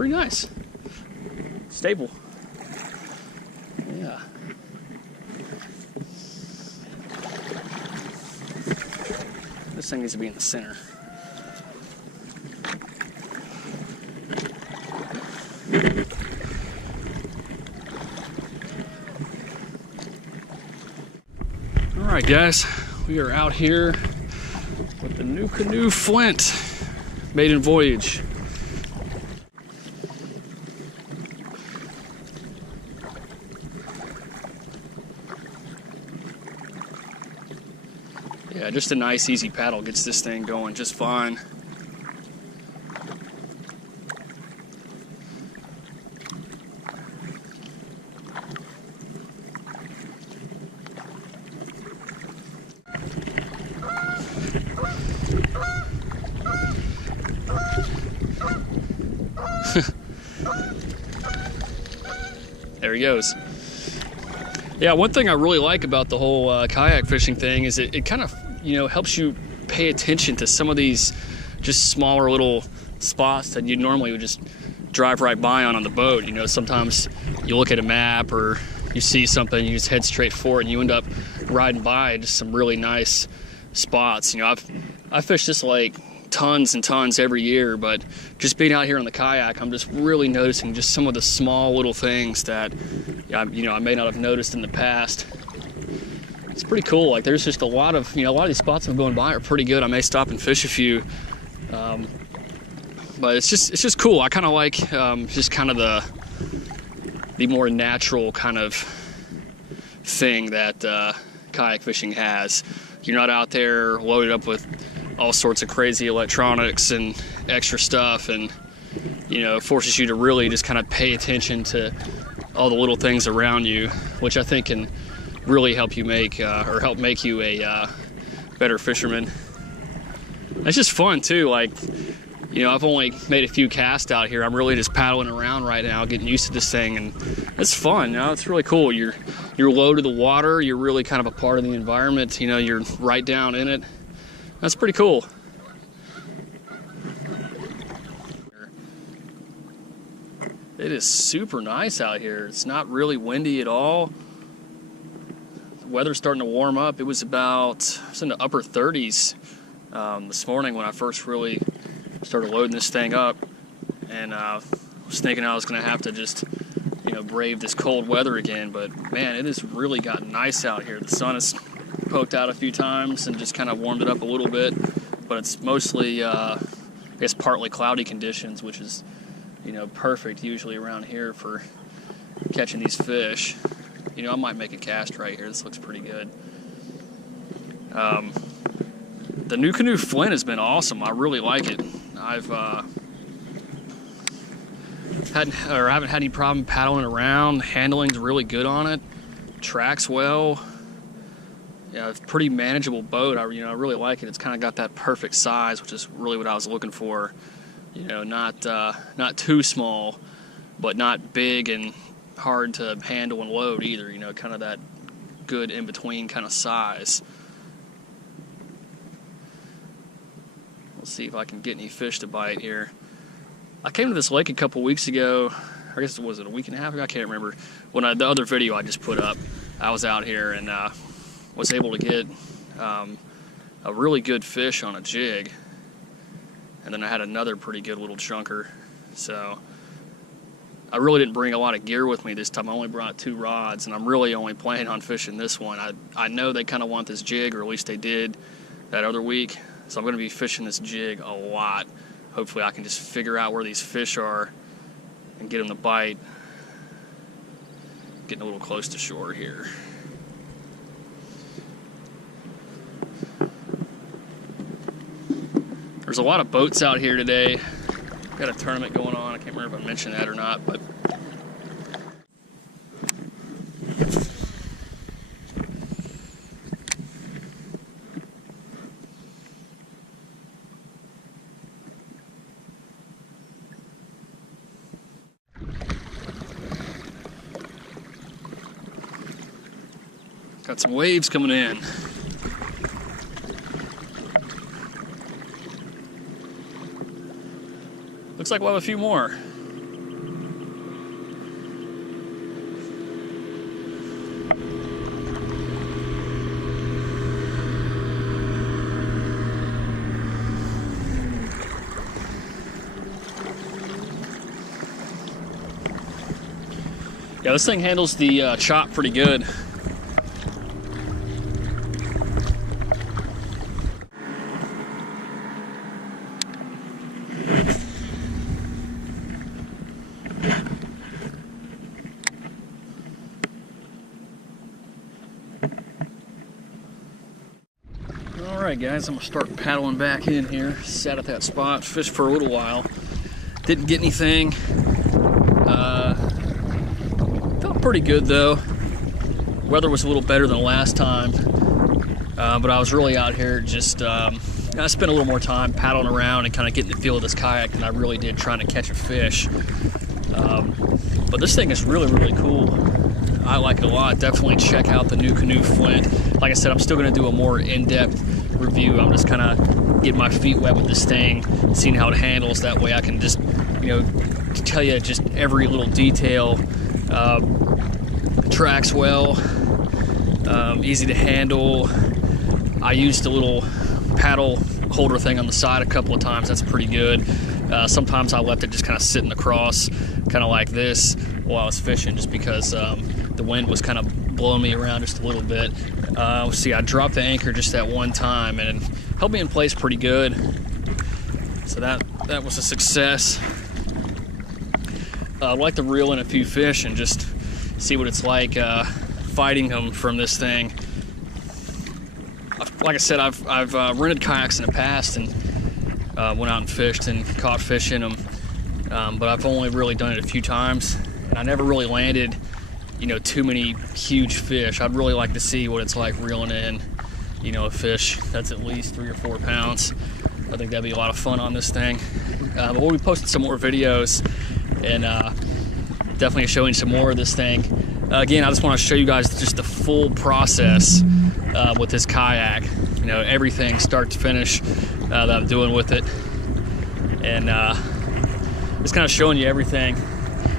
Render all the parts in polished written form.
pretty nice. Stable. Yeah. This thing needs to be in the center. All right, guys, we are out here with the Nucanoe Flint Maiden voyage. Yeah, just a nice easy paddle gets this thing going just fine. There he goes. Yeah, one thing I really like about the whole kayak fishing thing is it kind of, helps you pay attention to some of these just smaller little spots that you normally would just drive right by on the boat. Sometimes you look at a map or you see something, you just head straight for it, and you end up riding by just some really nice spots. I fish this lake tons and tons every year, but just being out here on the kayak, I'm just really noticing just some of the small little things that I may not have noticed in the past. It's pretty cool. Like, there's just a lot of these spots I'm going by are pretty good. I may stop and fish a few, but it's just cool. I kind of like just kind of the more natural kind of thing that kayak fishing has. You're not out there loaded up with all sorts of crazy electronics and extra stuff, and it forces you to really just kind of pay attention to all the little things around you, which I think can really help you make you a better fisherman. It's just fun too. Like, I've only made a few casts out here. I'm really just paddling around right now, getting used to this thing, and it's fun. It's really cool. You're low to the water. You're really kind of a part of the environment. You're right down in it. That's pretty cool. It is super nice out here. It's not really windy at all. The weather's starting to warm up. It was in the upper 30s this morning when I first really started loading this thing up, and I was thinking I was going to have to just brave this cold weather again, but man, it has really gotten nice out here. The sun has poked out a few times and just kind of warmed it up a little bit, but it's mostly I guess partly cloudy conditions, which is perfect usually around here for catching these fish. I might make a cast right here. This looks pretty good. The Nucanoe Flint has been awesome. I really like it. I haven't had any problem paddling around. Handling's really good on it. Tracks well. Yeah, it's a pretty manageable boat. I really like it. It's kind of got that perfect size, which is really what I was looking for. Not too small, but not big and hard to handle and load either. Kind of that good in between kind of size. We'll see if I can get any fish to bite here. I came to this lake a couple weeks ago. I guess was it a week and a half ago? I can't remember. When the other video I just put up, I was out here and was able to get a really good fish on a jig, and then I had another pretty good little chunker. So I really didn't bring a lot of gear with me this time. I only brought 2 rods, and I'm really only planning on fishing this one. I know they kind of want this jig, or at least they did that other week, so I'm going to be fishing this jig a lot. Hopefully I can just figure out where these fish are and get them to bite. Getting a little close to shore here. There's a lot of boats out here today. Got a tournament going on. I can't remember if I mentioned that or not, but got some waves coming in. Looks like we'll have a few more. Yeah, this thing handles the chop pretty good. Alright guys, I'm going to start paddling back in here. Sat at that spot, fished for a little while. Didn't get anything. Felt pretty good though. Weather was a little better than last time. But I was really out here just, I spent a little more time paddling around and kind of getting the feel of this kayak than I really did trying to catch a fish. But this thing is really, really cool. I like it a lot. Definitely check out the Nucanoe Flint. Like I said, I'm still going to do a more in-depth review. I'm just kind of getting my feet wet with this thing, seeing how it handles. That way I can just, tell you just every little detail. Tracks well, easy to handle. I used a little paddle holder thing on the side a couple of times. That's pretty good. Sometimes I left it just kind of sitting across, kind of like this, while I was fishing, just because the wind was kind of blowing me around just a little bit. See, I dropped the anchor just that one time, and it held me in place pretty good. So that was a success. I'd like to reel in a few fish and just see what it's like fighting them from this thing. Like I said, I've rented kayaks in the past and went out and fished and caught fish in them, but I've only really done it a few times, and I never really landed, too many huge fish. I'd really like to see what it's like reeling in, a fish that's at least 3 or 4 pounds. I think that'd be a lot of fun on this thing. But we'll be posting some more videos and definitely showing some more of this thing. Again, I just want to show you guys just the full process with this kayak. Everything start to finish that I'm doing with it, and just kind of showing you everything.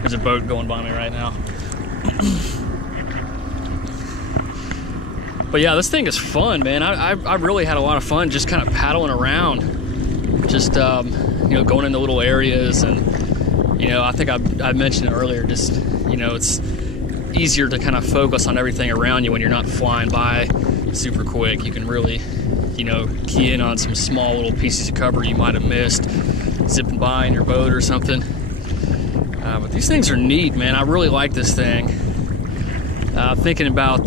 There's a boat going by me right now. But yeah, this thing is fun, man. I really had a lot of fun just kind of paddling around, just going into little areas, and I think I mentioned it earlier. Just it's easier to kind of focus on everything around you when you're not flying by super quick. You can really key in on some small little pieces of cover you might have missed zipping by in your boat or something. But these things are neat, man. I really like this thing. Thinking about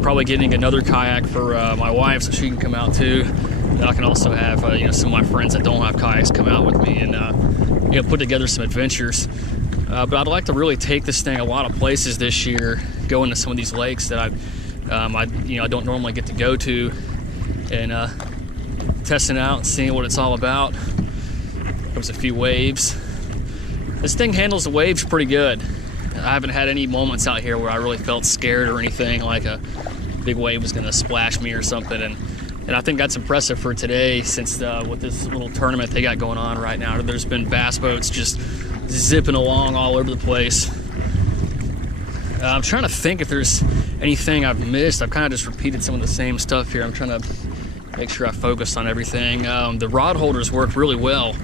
probably getting another kayak for my wife so she can come out too. And I can also have some of my friends that don't have kayaks come out with me and put together some adventures. But I'd like to really take this thing a lot of places this year, go into some of these lakes that I don't normally get to go to, and testing out and seeing what it's all about. There's a few waves. This thing handles the waves pretty good. I haven't had any moments out here where I really felt scared or anything, like a big wave was going to splash me or something. And I think that's impressive for today, since with this little tournament they got going on right now, there's been bass boats just zipping along all over the place. I'm trying to think if there's anything I've missed. I've kind of just repeated some of the same stuff here. I'm trying to make sure I focus on everything. The rod holders work really well.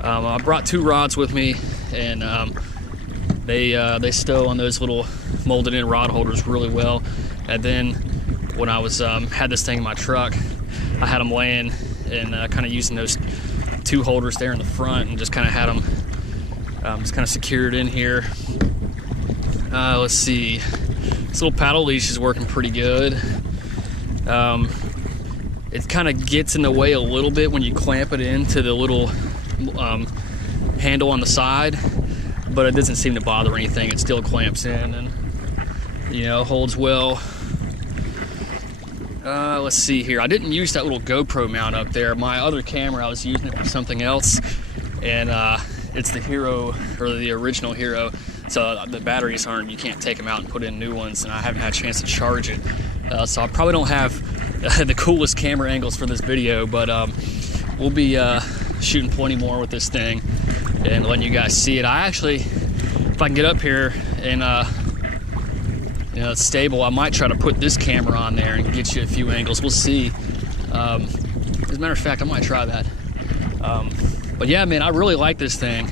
I brought 2 rods with me, and they stow on those little molded in rod holders really well. And then when I was had this thing in my truck, I had them laying and kind of using those 2 holders there in the front, and just kind of had them just kind of secured in here. Let's see, this little paddle leash is working pretty good. It kind of gets in the way a little bit when you clamp it into the little handle on the side, but it doesn't seem to bother anything. It still clamps in and holds well. Let's see here. I didn't use that little GoPro mount up there. My other camera, I was using it for something else, and it's the Hero, or the original Hero. So the batteries you can't take them out and put in new ones, and I haven't had a chance to charge it. So I probably don't have the coolest camera angles for this video, but we'll be shooting plenty more with this thing and letting you guys see it. I actually, if I can get up here and it's stable, I might try to put this camera on there and get you a few angles. We'll see. As a matter of fact, I might try that. But yeah, man, I really like this thing.